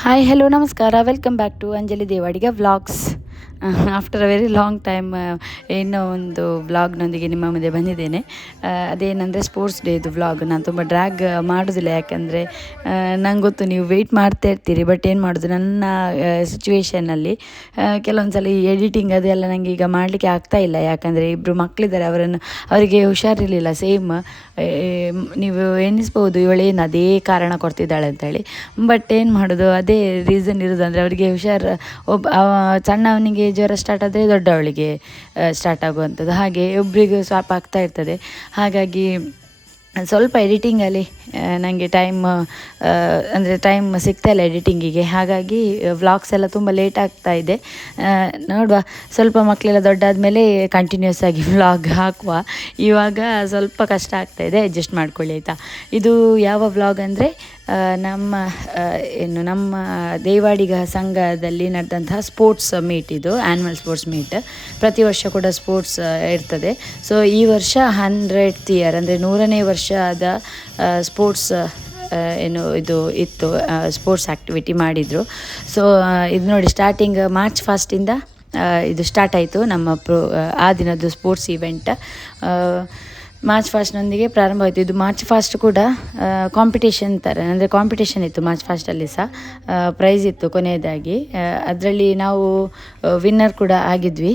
Hi hello ನಮಸ್ಕಾರ welcome back to Anjali Devadiga vlogs. After a very long time ಇನ್ನೂ ಒಂದು ವ್ಲಾಗ್ನೊಂದಿಗೆ ನಿಮ್ಮ ಮುಂದೆ ಬಂದಿದ್ದೇನೆ. ಅದೇನೆಂದರೆ ಸ್ಪೋರ್ಟ್ಸ್ ಡೇದು ವ್ಲಾಗ್. ನಾನು ತುಂಬ ಡ್ರ್ಯಾಗ್ ಮಾಡೋದಿಲ್ಲ, ಯಾಕಂದರೆ ನಂಗೆ ಗೊತ್ತು ನೀವು ವೆಯ್ಟ್ ಮಾಡ್ತಾ ಇರ್ತೀರಿ. ಬಟ್ ಏನು ಮಾಡೋದು, ನನ್ನ ಸಿಚುವೇಷನ್ನಲ್ಲಿ ಕೆಲವೊಂದು ಸಲ ಎಡಿಟಿಂಗ್ ಅದೆಲ್ಲ ನನಗೆ ಈಗ ಮಾಡಲಿಕ್ಕೆ ಆಗ್ತಾಯಿಲ್ಲ. ಯಾಕಂದರೆ ಇಬ್ಬರು ಮಕ್ಕಳಿದ್ದಾರೆ, ಅವರಿಗೆ ಹುಷಾರಿರಲಿಲ್ಲ. ಸೇಮ್ ನೀವು ಎನಿಸ್ಬೋದು ಇವಳೇನು ಅದೇ ಕಾರಣ ಕೊಡ್ತಿದ್ದಾಳೆ ಅಂತೇಳಿ. ಬಟ್ ಏನು ಮಾಡೋದು, ಅದೇ ರೀಸನ್ ಇರೋದು. ಅಂದರೆ ಅವರಿಗೆ ಸಣ್ಣವನಿಗೆ ಜ್ವರ ಸ್ಟಾರ್ಟ್ ಆದರೆ ದೊಡ್ಡವಳಿಗೆ ಸ್ಟಾರ್ಟ್ ಆಗುವಂಥದ್ದು. ಹಾಗೆ ಒಬ್ಬರಿಗೂ ಸ್ವಲ್ಪ ಆಗ್ತಾ ಇರ್ತದೆ. ಹಾಗಾಗಿ ಸ್ವಲ್ಪ ಎಡಿಟಿಂಗಲ್ಲಿ ನನಗೆ ಟೈಮ್ ಸಿಗ್ತಾಯಿಲ್ಲ ಎಡಿಟಿಂಗಿಗೆ. ಹಾಗಾಗಿ ವ್ಲಾಗ್ಸ್ ಎಲ್ಲ ತುಂಬ ಲೇಟ್ ಆಗ್ತಾ ಇದೆ. ನೋಡುವ, ಸ್ವಲ್ಪ ಮಕ್ಕಳೆಲ್ಲ ದೊಡ್ಡಾದ ಮೇಲೆ ಕಂಟಿನ್ಯೂಸ್ ಆಗಿ ವ್ಲಾಗ್ ಹಾಕುವ. ಇವಾಗ ಸ್ವಲ್ಪ ಕಷ್ಟ ಆಗ್ತಾಯಿದೆ, ಅಡ್ಜಸ್ಟ್ ಮಾಡ್ಕೊಳ್ಳಿ ಆಯಿತಾ. ಇದು ಯಾವ ವ್ಲಾಗ್ ಅಂದರೆ ನಮ್ಮ ದೇವಾಡಿಗ ಸಂಘದಲ್ಲಿ ನಡೆದಂತಹ ಸ್ಪೋರ್ಟ್ಸ್ ಮೀಟ್. ಇದು ಆ್ಯನ್ಯುವಲ್ ಸ್ಪೋರ್ಟ್ಸ್ ಮೀಟ್. ಪ್ರತಿ ವರ್ಷ ಕೂಡ ಸ್ಪೋರ್ಟ್ಸ್ ಇರ್ತದೆ. ಸೊ ಈ ವರ್ಷ 100th ಇಯರ್ ಅಂದರೆ 100ನೇ ವರ್ಷದ ಸ್ಪೋರ್ಟ್ಸ್ ಇದು ಇತ್ತು. ಸ್ಪೋರ್ಟ್ಸ್ ಆ್ಯಕ್ಟಿವಿಟಿ ಮಾಡಿದರು. ಸೊ ಇದು ನೋಡಿ, ಸ್ಟಾರ್ಟಿಂಗ್ ಮಾರ್ಚ್ 1 ಇದು ಸ್ಟಾರ್ಟ್ ಆಯಿತು ನಮ್ಮ ಆ ದಿನದ್ದು ಸ್ಪೋರ್ಟ್ಸ್ ಇವೆಂಟ್. ಮಾರ್ಚ್ 1 ಪ್ರಾರಂಭ ಆಯಿತು. ಇದು ಮಾರ್ಚ್ 1 ಕೂಡ ಕಾಂಪಿಟೇಷನ್ ಥರ, ಅಂದರೆ ಕಾಂಪಿಟೇಷನ್ ಇತ್ತು ಮಾರ್ಚ್ 1 ಸಹ. ಪ್ರೈಸ್ ಇತ್ತು ಕೊನೆಯದಾಗಿ. ಅದರಲ್ಲಿ ನಾವು ವಿನ್ನರ್ ಕೂಡ ಆಗಿದ್ವಿ.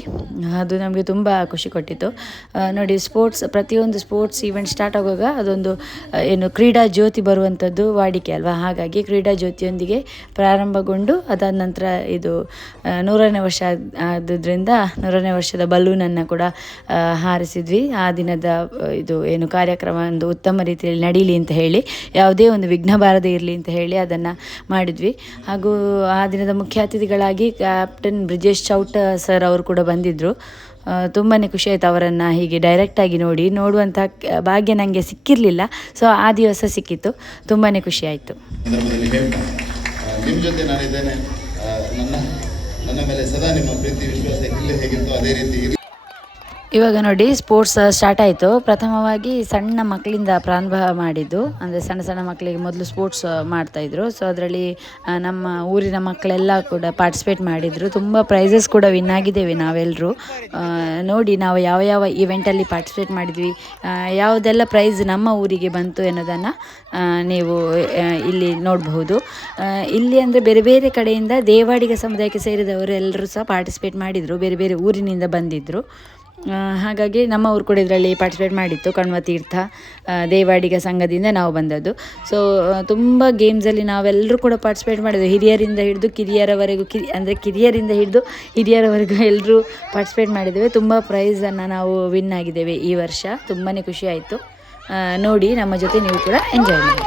ಅದು ನಮಗೆ ತುಂಬ ಖುಷಿ ಕೊಟ್ಟಿತ್ತು. ನೋಡಿ, ಪ್ರತಿಯೊಂದು ಸ್ಪೋರ್ಟ್ಸ್ ಇವೆಂಟ್ ಸ್ಟಾರ್ಟ್ ಆಗುವಾಗ ಅದೊಂದು ಕ್ರೀಡಾ ಜ್ಯೋತಿ ಬರುವಂಥದ್ದು ವಾಡಿಕೆ ಅಲ್ವಾ. ಹಾಗಾಗಿ ಕ್ರೀಡಾ ಜ್ಯೋತಿಯೊಂದಿಗೆ ಪ್ರಾರಂಭಗೊಂಡು ಅದಾದ ನಂತರ ಇದು 100ನೇ ವರ್ಷ ಆದ್ರಿಂದ 100ನೇ ವರ್ಷದ ಬಲೂನನ್ನು ಕೂಡ ಹಾರಿಸಿದ್ವಿ. ಆ ದಿನದ ಕಾರ್ಯಕ್ರಮ ಒಂದು ಉತ್ತಮ ರೀತಿಯಲ್ಲಿ ನಡೀಲಿ ಅಂತ ಹೇಳಿ, ಯಾವುದೇ ಒಂದು ವಿಘ್ನ ಬಾರದೇ ಇರಲಿ ಅಂತ ಹೇಳಿ ಅದನ್ನು ಮಾಡಿದ್ವಿ. ಹಾಗೂ ಆ ದಿನದ ಮುಖ್ಯ ಅತಿಥಿಗಳಾಗಿ ಕ್ಯಾಪ್ಟನ್ ಬ್ರಿಜೇಶ್ ಚೌಟ ಸರ್ ಅವರು ಕೂಡ ಬಂದಿದ್ದರು. ತುಂಬಾ ಖುಷಿ ಆಯಿತು ಅವರನ್ನು ಹೀಗೆ ಡೈರೆಕ್ಟಾಗಿ ನೋಡುವಂಥ ಭಾಗ್ಯ ನನಗೆ ಸಿಕ್ಕಿರಲಿಲ್ಲ. ಸೊ ಆ ದಿವಸ ಸಿಕ್ಕಿತ್ತು, ತುಂಬಾ ಖುಷಿ ಆಯಿತು. ನಿಮ್ಮ ಜೊತೆ ನಾನಿದ್ದೇನೆ. ನನ್ನ ಮೇಲೆ ಸದಾ ನಿಮ್ಮ ಪ್ರೀತಿ ವಿಶ್ವಾಸ ಹೇಗಿತ್ತು ಅದೇ ರೀತಿ. ಇವಾಗ ನೋಡಿ, ಸ್ಪೋರ್ಟ್ಸ್ ಸ್ಟಾರ್ಟ್ ಆಯಿತು. ಪ್ರಥಮವಾಗಿ ಸಣ್ಣ ಮಕ್ಕಳಿಂದ ಪ್ರಾರಂಭ ಮಾಡಿದ್ದು. ಅಂದರೆ ಸಣ್ಣ ಮಕ್ಕಳಿಗೆ ಮೊದಲು ಸ್ಪೋರ್ಟ್ಸ್ ಮಾಡ್ತಾಯಿದ್ರು. ಸೊ ಅದರಲ್ಲಿ ನಮ್ಮ ಊರಿನ ಮಕ್ಕಳೆಲ್ಲ ಕೂಡ ಪಾರ್ಟಿಸಿಪೇಟ್ ಮಾಡಿದರು. ತುಂಬ ಪ್ರೈಸಸ್ ಕೂಡ ವಿನ್ ಆಗಿದ್ದೇವೆ ನಾವೆಲ್ಲರೂ. ನೋಡಿ, ನಾವು ಯಾವ ಇವೆಂಟಲ್ಲಿ ಪಾರ್ಟಿಸಿಪೇಟ್ ಮಾಡಿದ್ವಿ, ಯಾವುದೆಲ್ಲ ಪ್ರೈಸ್ ನಮ್ಮ ಊರಿಗೆ ಬಂತು ಎನ್ನುವುದನ್ನು ನೀವು ಇಲ್ಲಿ ನೋಡಬಹುದು. ಇಲ್ಲಿ ಅಂದರೆ ಬೇರೆ ಬೇರೆ ಕಡೆಯಿಂದ ದೇವಾಡಿಗ ಸಮುದಾಯಕ್ಕೆ ಸೇರಿದವರು ಎಲ್ಲರೂ ಸಹ ಪಾರ್ಟಿಸಿಪೇಟ್ ಮಾಡಿದರು. ಬೇರೆ ಬೇರೆ ಊರಿನಿಂದ ಬಂದಿದ್ದರು. ಹಾಗಾಗಿ ನಮ್ಮ ಊರು ಕೂಡ ಇದರಲ್ಲಿ ಪಾರ್ಟಿಸಿಪೇಟ್ ಮಾಡಿತ್ತು. ಕಣ್ವತೀರ್ಥ ದೇವಾಡಿಗ ಸಂಘದಿಂದ ನಾವು ಬಂದದ್ದು. ಸೊ ತುಂಬ ಗೇಮ್ಸಲ್ಲಿ ನಾವೆಲ್ಲರೂ ಕೂಡ ಪಾರ್ಟಿಸಿಪೇಟ್ ಮಾಡಿದ್ವಿ. ಹಿರಿಯರಿಂದ ಹಿಡಿದು ಕಿರಿಯರವರೆಗೂ, ಕಿರಿಯರಿಂದ ಹಿಡಿದು ಹಿರಿಯರವರೆಗೂ ಎಲ್ಲರೂ ಪಾರ್ಟಿಸಿಪೇಟ್ ಮಾಡಿದ್ದೇವೆ. ತುಂಬ ಪ್ರೈಸನ್ನು ನಾವು ವಿನ್ ಆಗಿದ್ದೇವೆ ಈ ವರ್ಷ. ತುಂಬಾ ಖುಷಿ ಆಯಿತು. ನೋಡಿ, ನಮ್ಮ ಜೊತೆ ನೀವು ಕೂಡ ಎಂಜಾಯ್ ಮಾಡಿ.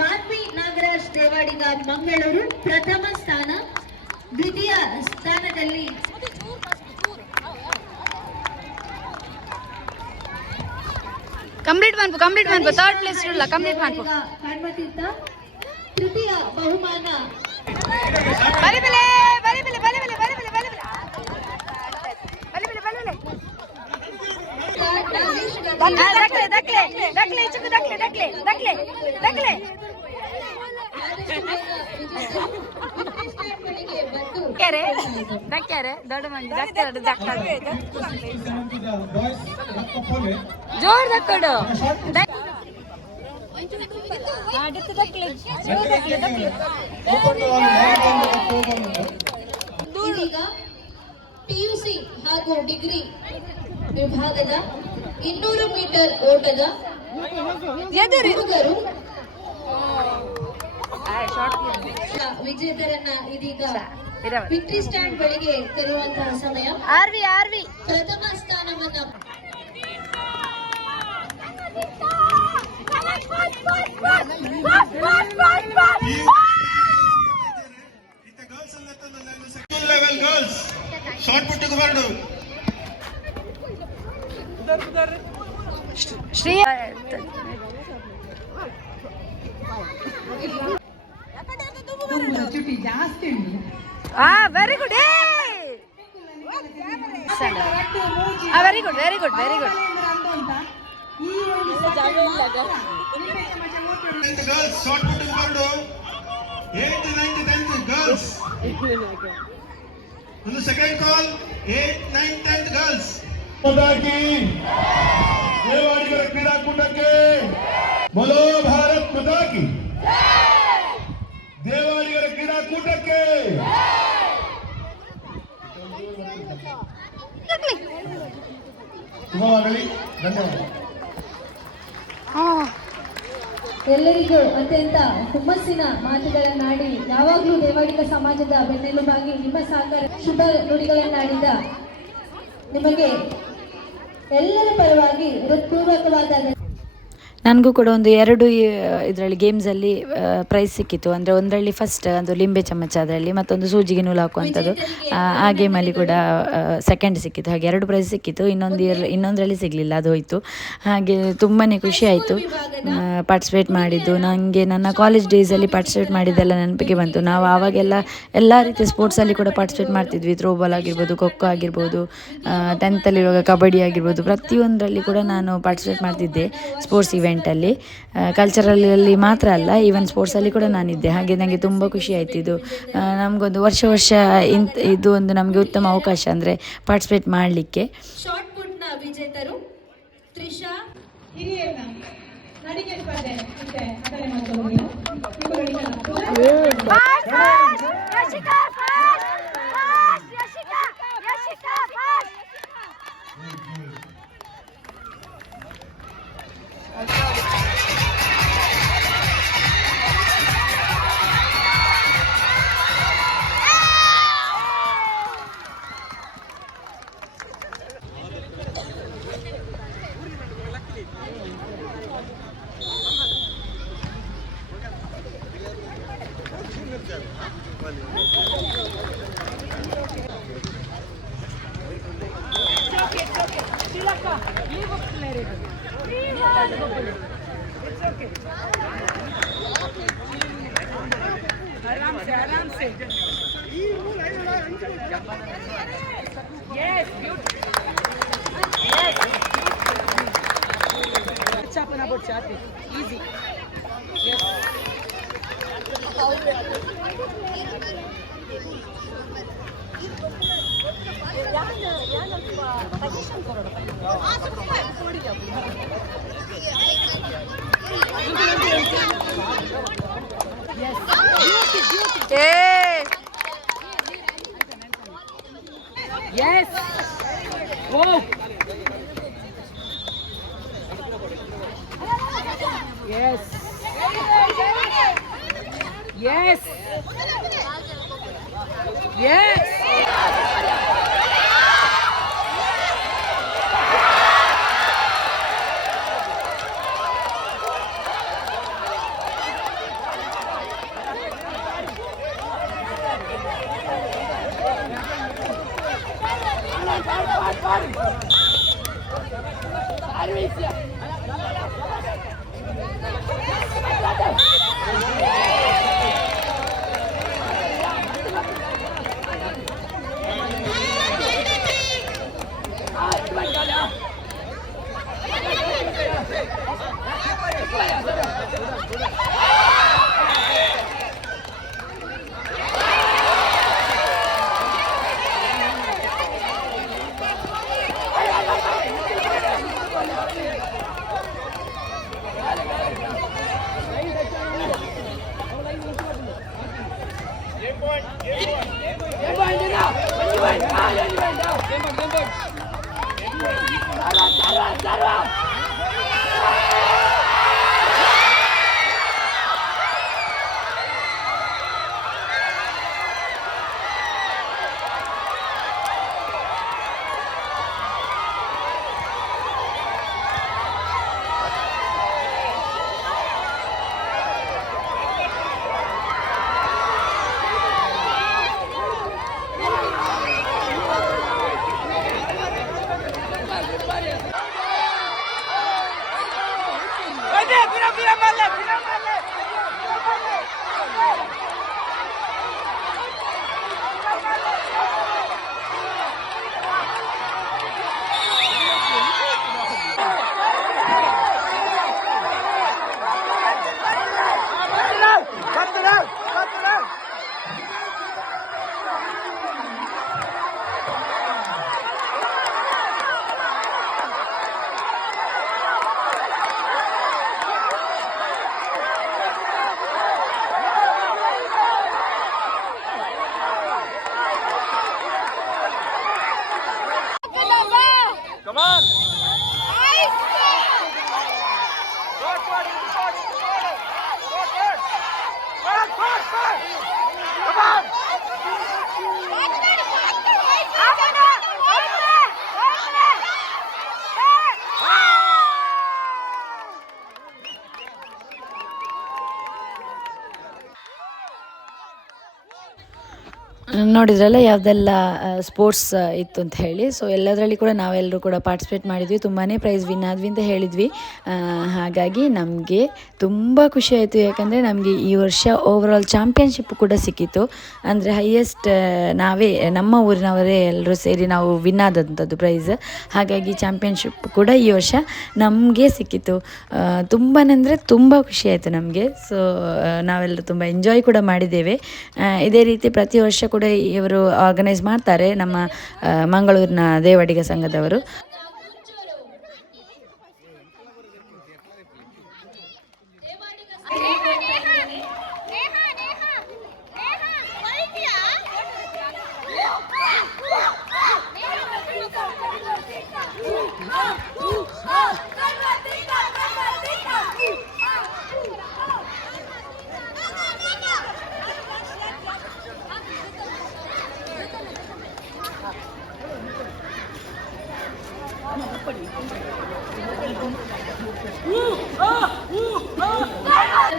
ಮಾನ್ವಿ ನಾಗರಾಜ್ ದೇವಾಡಿಗ ಮಂಗಳೂರು ಪ್ರಥಮ ಸ್ಥಾನ. ದ್ವಿತೀಯ ಸ್ಥಾನದಲ್ಲಿ ಕಂಪ್ಲೀಟ್ ಮಾಡ್ಬೋ ಥರ್ಡ್ ಪ್ಲೇಸ್ ಇರಲ್ಲ, ಕಂಪ್ಲೀಟ್ ಮಾಡ್ಬೋ. ಕಣ್ಮತೀರ್ಥ. ತೃತೀಯ ಬಹುಮಾನ ದೊಡ್ಡ ಮಂದಿ ಜೋರ್ ದಕ್ಕಡು ಇದೀಗ ಪಿಯುಸಿ ಹಾಗೂ ಡಿಗ್ರಿ ವಿಭಾಗದ 200 ಮೀಟರ್ ಓಟದ ಹುಡುಗರು ವಿಜೇತರನ್ನ ಇದೀಗ ವಿಕ್ಟರಿ ಸ್ಟ್ಯಾಂಡ್ ಬಳಿಗೆ ತರುವಂತಹ ಸಮಯ. ಆರ್ವಿ ಪ್ರಥಮ ಸ್ಥಾನವನ್ನ ಶ್ರೀ ಚುಟಿ ಜಾಸ್ತಿ ಉಂಟು. Very good. Standard. Very good very good very good. Girls, short put in Gordo. 8th, 9th, 10th girls. On the second call, 8th, 9th, 10th girls. ಪದಾಕಿ ದೇವಾಡಿಗರ ಕ್ರೀಡಾಕೂಟಕ್ಕೆ ಬೋಲೋ ಭಾರತ್ ಪದಾಕಿ ದೇವಾಡಿಗರ ಕ್ರೀಡಾಕೂಟಕ್ಕೆ ಶುಭವಾಗಲಿ. ಧನ್ಯವಾದ. ಎಲ್ಲರಿಗೂ ಅತ್ಯಂತ ಹುಮ್ಮಸ್ಸಿನ ಮಾತುಗಳನ್ನಾಡಿ ಯಾವಾಗಲೂ ದೇವಾಡಿಗ ಸಮಾಜದ ಬೆನ್ನೆಲುಬಾಗಿ ನಿಮ್ಮ ಸಹಕಾರ ಶುಭ ನುಡಿಗಳನ್ನಾಡಿದ ನಿಮಗೆ ಎಲ್ಲರ ಪರವಾಗಿ ಹೃತ್ಪೂರ್ವಕವಾದ ನನಗೂ ಕೂಡ ಒಂದು 2 ಇದರಲ್ಲಿ ಗೇಮ್ಸಲ್ಲಿ ಪ್ರೈಸ್ ಸಿಕ್ಕಿತ್ತು. ಅಂದರೆ ಒಂದರಲ್ಲಿ ಫಸ್ಟ್ ಅದು ಲಿಂಬೆ ಚಮಚ, ಅದರಲ್ಲಿ ಮತ್ತೊಂದು ಸೂಜಿಗೆ ನೂಲು ಹಾಕುವಂಥದ್ದು, ಆ ಗೇಮಲ್ಲಿ ಕೂಡ ಸೆಕೆಂಡ್ ಸಿಕ್ಕಿತ್ತು. ಹಾಗೆ 2 ಪ್ರೈಸ್ ಸಿಕ್ಕಿತ್ತು. ಇನ್ನೊಂದರಲ್ಲಿ ಸಿಗಲಿಲ್ಲ, ಅದು ಹೋಯಿತು. ಹಾಗೆ ತುಂಬಾ ಖುಷಿ ಆಯಿತು ಪಾರ್ಟಿಸಿಪೇಟ್ ಮಾಡಿದ್ದು. ನನಗೆ ನನ್ನ ಕಾಲೇಜ್ ಡೇಸಲ್ಲಿ ಪಾರ್ಟಿಸಿಪೇಟ್ ಮಾಡಿದ್ದೆಲ್ಲ ನೆನಪಿಗೆ ಬಂತು. ನಾವು ಆವಾಗೆಲ್ಲ ಎಲ್ಲ ರೀತಿಯ ಸ್ಪೋರ್ಟ್ಸಲ್ಲಿ ಕೂಡ ಪಾರ್ಟಿಸಿಪೇಟ್ ಮಾಡ್ತಿದ್ವಿ. ಥ್ರೋಬಾಲ್ ಆಗಿರ್ಬೋದು, ಖೋಖೋ ಆಗಿರ್ಬೋದು, 10th ಕಬಡ್ಡಿ ಆಗಿರ್ಬೋದು, ಪ್ರತಿಯೊಂದರಲ್ಲಿ ಕೂಡ ನಾನು ಪಾರ್ಟಿಸಿಪೇಟ್ ಮಾಡ್ತಿದ್ದೆ ಸ್ಪೋರ್ಟ್ಸ್ ಇವೆಂಟಲ್ಲಿ. ಕಲ್ಚರಲ್ಲಿ ಮಾತ್ರ ಅಲ್ಲ, ಈವನ್ ಸ್ಪೋರ್ಟ್ಸಲ್ಲಿ ಕೂಡ ನಾನಿದ್ದೆ. ಹಾಗೆ ನನಗೆ ತುಂಬ ಖುಷಿ ಆಯಿತು. ಇದು ನಮಗೊಂದು ವರ್ಷ ಇದು ಒಂದು ನಮಗೆ ಉತ್ತಮ ಅವಕಾಶ, ಅಂದರೆ ಪಾರ್ಟಿಸಿಪೇಟ್ ಮಾಡಲಿಕ್ಕೆ. ಶಾರ್ಟ್ ಪುಟ್ನ ವಿಜೇತರು Trisha Yes. Whoa. Yes. Yes. Yes. ನೋಡಿದ್ರಲ್ಲ ಯಾವುದೆಲ್ಲ ಸ್ಪೋರ್ಟ್ಸ್ ಇತ್ತು ಅಂತ ಹೇಳಿ. ಸೊ ಎಲ್ಲದರಲ್ಲಿ ಕೂಡ ನಾವೆಲ್ಲರೂ ಕೂಡ ಪಾರ್ಟಿಸಿಪೇಟ್ ಮಾಡಿದ್ವಿ, ತುಂಬಾ ಪ್ರೈಸ್ ವಿನ್ ಆದ್ವಿ ಅಂತ ಹೇಳಿದ್ವಿ. ಹಾಗಾಗಿ ನಮಗೆ ತುಂಬ ಖುಷಿ ಆಯಿತು, ಯಾಕಂದರೆ ನಮಗೆ ಈ ವರ್ಷ ಓವರಾಲ್ ಚಾಂಪಿಯನ್ಶಿಪ್ ಕೂಡ ಸಿಕ್ಕಿತ್ತು. ಅಂದರೆ ಹೈಯೆಸ್ಟ್ ನಮ್ಮ ಊರಿನವರೇ ಎಲ್ಲರೂ ಸೇರಿ ನಾವು ವಿನ್ ಆದಂಥದ್ದು ಪ್ರೈಸ್. ಹಾಗಾಗಿ ಚಾಂಪಿಯನ್ಶಿಪ್ ಕೂಡ ಈ ವರ್ಷ ನಮಗೆ ಸಿಕ್ಕಿತ್ತು. ತುಂಬಾ ಅಂದರೆ ತುಂಬ ಖುಷಿ ಆಯಿತು ನಮಗೆ. ಸೊ ನಾವೆಲ್ಲರೂ ತುಂಬ ಎಂಜಾಯ್ ಕೂಡ ಮಾಡಿದ್ದೇವೆ. ಇದೇ ರೀತಿ ಪ್ರತಿ ವರ್ಷ ಕೂಡ ಇವರು ಆರ್ಗನೈಸ್ ಮಾಡ್ತಾರೆ, ನಮ್ಮ ಮಂಗಳೂರಿನ ದೇವಾಡಿಗ ಸಂಘದವರು.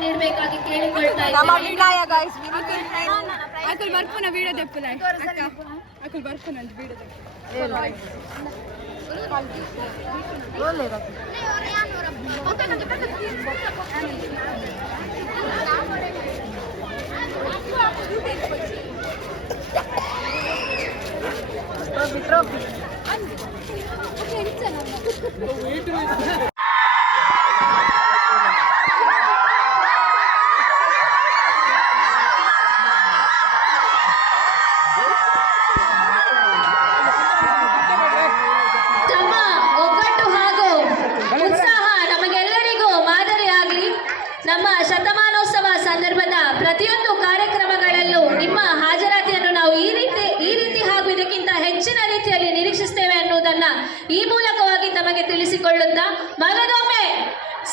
ನೀಡಬೇಕಾಗಿ ಕೇಳಿಕೊಳ್ತಾ ತಮ್ಮ ಒಗ್ಗಟ್ಟು ಹಾಗೂ ಉತ್ಸಾಹ ನಮಗೆಲ್ಲರಿಗೂ ಮಾದರಿಯಾಗಲಿ. ನಮ್ಮ ಶತಮಾನೋತ್ಸವ ಸಂದರ್ಭದ ಪ್ರತಿಯೊಂದು ಕಾರ್ಯಕ್ರಮಗಳಲ್ಲೂ ನಿಮ್ಮ ಹಾಜರಾತಿಯನ್ನು ನಾವು ಈ ರೀತಿ ಹಾಗೂ ಇದಕ್ಕಿಂತ ಹೆಚ್ಚಿನ ರೀತಿಯಲ್ಲಿ ನಿರೀಕ್ಷಿಸ್ತೇವೆ ಅನ್ನುವುದನ್ನ ಈ ಮೂಲಕವಾಗಿ ತಮಗೆ ತಿಳಿಸಿಕೊಳ್ಳುತ್ತಾ, ಮಗದೊಮ್ಮೆ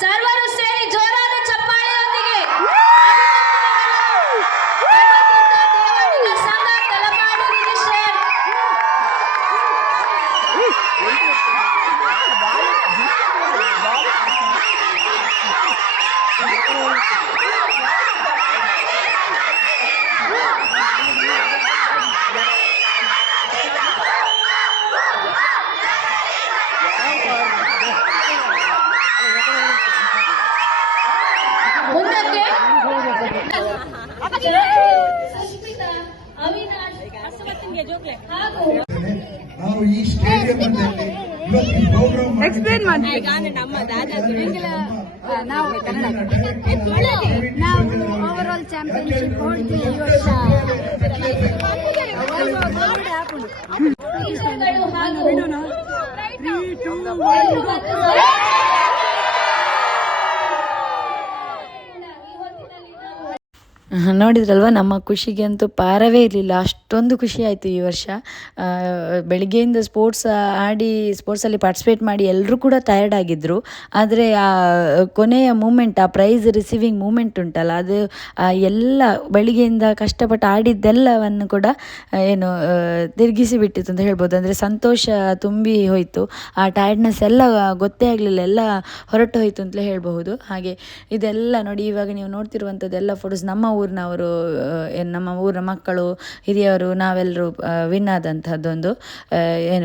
ಸರ್ವರು ಸೇರಿ ಜೋರಾದ ಚಪ್ಪಾಳೆಯೊಂದಿಗೆ ದೇವಾಡಿಗ ಸಂಘ ತಲಪಾಡಿ ರಿಜಿಸ್ಟ್ರೇರ್ ಮುಂದಕ್ಕೆ ಸುಸ್ಮಿತಾ, ಅವಿನಾಶ್ ಹಾಗೂ ನಾವು ಈ ಸ್ಟೇಡಿಯಂನಲ್ಲಿ ಇವತ್ತು ಪ್ರೋಗ್ರಾಮ್ ಎಕ್ಸ್ಪ್ಲೇನ್ ಮಾಡಿ. ನಾವು ಓವರಾಲ್ ಚಾಂಪಿಯನ್ಶಿಪ್ ಹೊಡ್ತೀವಿ ಈ ವರ್ಷ. ಟೀಚರ್ಗಳು ಹಾಗೂ ನೋಡಿದ್ರಲ್ವ, ನಮ್ಮ ಖುಷಿಗೆ ಅಂತೂ ಪಾರವೇ ಇರಲಿಲ್ಲ, ಅಷ್ಟೊಂದು ಖುಷಿ ಆಯಿತು ಈ ವರ್ಷ. ಬೆಳಿಗ್ಗೆಯಿಂದ ಸ್ಪೋರ್ಟ್ಸಲ್ಲಿ ಪಾರ್ಟಿಸಿಪೇಟ್ ಮಾಡಿ ಎಲ್ಲರೂ ಕೂಡ ಟಯರ್ಡ್ ಆಗಿದ್ದರು. ಆದರೆ ಆ ಕೊನೆಯ ಮೂಮೆಂಟ್, ಆ ಪ್ರೈಸ್ ರಿಸೀವಿಂಗ್ ಮೂಮೆಂಟ್ ಉಂಟಲ್ಲ, ಅದು ಎಲ್ಲ ಬೆಳಿಗ್ಗೆಯಿಂದ ಕಷ್ಟಪಟ್ಟು ಆಡಿದ್ದೆಲ್ಲವನ್ನು ಕೂಡ ತಿರುಗಿಸಿ ಬಿಟ್ಟಿತ್ತು ಅಂತ ಹೇಳ್ಬೋದು. ಅಂದರೆ ಸಂತೋಷ ತುಂಬಿ ಹೋಯಿತು, ಆ ಟಯರ್ಡ್ನೆಸ್ ಎಲ್ಲ ಗೊತ್ತೇ ಆಗಲಿಲ್ಲ, ಎಲ್ಲ ಹೊರಟು ಹೋಯಿತು ಅಂತಲೇ ಹೇಳಬಹುದು. ಹಾಗೆ ಇದೆಲ್ಲ ನೋಡಿ, ಇವಾಗ ನೀವು ನೋಡ್ತಿರುವಂಥದ್ದೆಲ್ಲ ಫೋಟೋಸ್ ನಮ್ಮ ಊರಿನವರು, ನಮ್ಮ ಊರಿನ ಮಕ್ಕಳು, ಹಿರಿಯವರು, ನಾವೆಲ್ಲರೂ ವಿನ್ ಆದಂಥದ್ದೊಂದು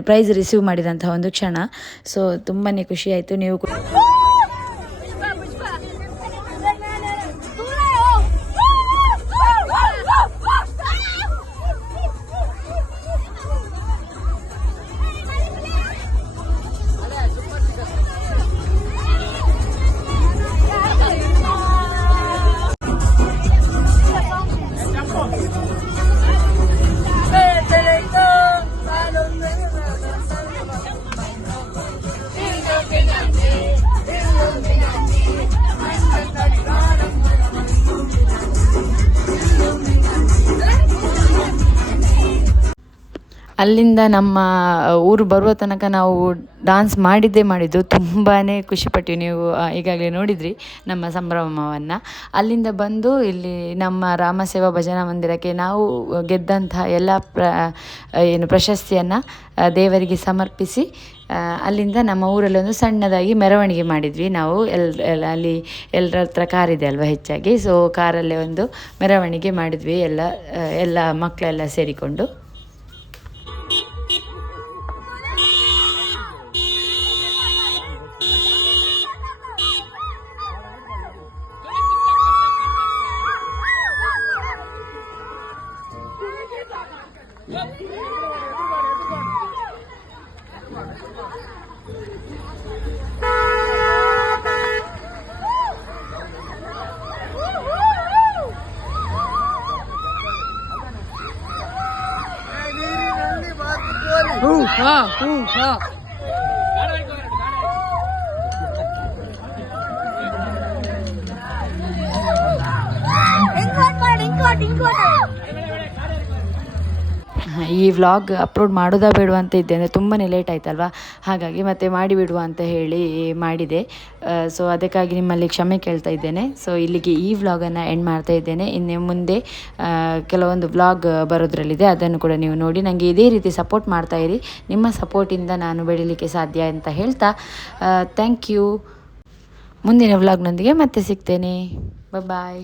ಪ್ರೈಸ್ ರಿಸೀವ್ ಮಾಡಿದಂತಹ ಒಂದು ಕ್ಷಣ. ಸೊ ತುಂಬಾ ಖುಷಿ ಆಯಿತು. ನೀವು ಅಲ್ಲಿಂದ ನಮ್ಮ ಊರು ಬರುವ ತನಕ ನಾವು ಡಾನ್ಸ್ ಮಾಡಿದ್ದು ತುಂಬಾ ಖುಷಿಪಟ್ಟಿವಿ. ನೀವು ಈಗಾಗಲೇ ನೋಡಿದ್ರಿ ನಮ್ಮ ಸಂಭ್ರಮವನ್ನು. ಅಲ್ಲಿಂದ ಬಂದು ಇಲ್ಲಿ ನಮ್ಮ ರಾಮಸೇವಾ ಭಜನಾ ಮಂದಿರಕ್ಕೆ ನಾವು ಗೆದ್ದಂತಹ ಎಲ್ಲ ಪ್ರಶಸ್ತಿಯನ್ನು ದೇವರಿಗೆ ಸಮರ್ಪಿಸಿ ಅಲ್ಲಿಂದ ನಮ್ಮ ಊರಲ್ಲಿ ಒಂದು ಸಣ್ಣದಾಗಿ ಮೆರವಣಿಗೆ ಮಾಡಿದ್ವಿ ನಾವು. ಅಲ್ಲಿ ಎಲ್ಲರ ಹತ್ರ ಕಾರಿದೆ ಅಲ್ವಾ ಹೆಚ್ಚಾಗಿ, ಸೊ ಕಾರಲ್ಲೇ ಒಂದು ಮೆರವಣಿಗೆ ಮಾಡಿದ್ವಿ ಎಲ್ಲ ಮಕ್ಕಳೆಲ್ಲ ಸೇರಿಕೊಂಡು. ಈ ವ್ಲಾಗ್ ಅಪ್ಲೋಡ್ ಮಾಡೋದಾ ಬೇಡುವ ಅಂತ ಇದ್ದೆ, ಅಂದರೆ ತುಂಬಾ ಲೇಟ್ ಆಯ್ತಲ್ವಾ, ಹಾಗಾಗಿ ಮತ್ತೆ ಮಾಡಿಬಿಡುವ ಅಂತ ಹೇಳಿ ಮಾಡಿದೆ. ಸೊ ಅದಕ್ಕಾಗಿ ನಿಮ್ಮಲ್ಲಿ ಕ್ಷಮೆ ಕೇಳ್ತಾ ಇದ್ದೇನೆ. ಸೊ ಇಲ್ಲಿಗೆ ಈ ವ್ಲಾಗನ್ನು ಎಂಡ್ ಮಾಡ್ತಾ ಇದ್ದೇನೆ. ಇನ್ನು ಮುಂದೆ ಕೆಲವೊಂದು ವ್ಲಾಗ್ ಬರೋದ್ರಲ್ಲಿದೆ, ಅದನ್ನು ಕೂಡ ನೀವು ನೋಡಿ ನನಗೆ ಇದೇ ರೀತಿ ಸಪೋರ್ಟ್ ಮಾಡ್ತಾಯಿರಿ. ನಿಮ್ಮ ಸಪೋರ್ಟಿಂದ ನಾನು ಬೆಳೀಲಿಕ್ಕೆ ಸಾಧ್ಯ ಅಂತ ಹೇಳ್ತಾ ಥ್ಯಾಂಕ್ ಯು. ಮುಂದಿನ ವ್ಲಾಗ್ನೊಂದಿಗೆ ಮತ್ತೆ ಸಿಗ್ತೇನೆ. ಬಾಯ್.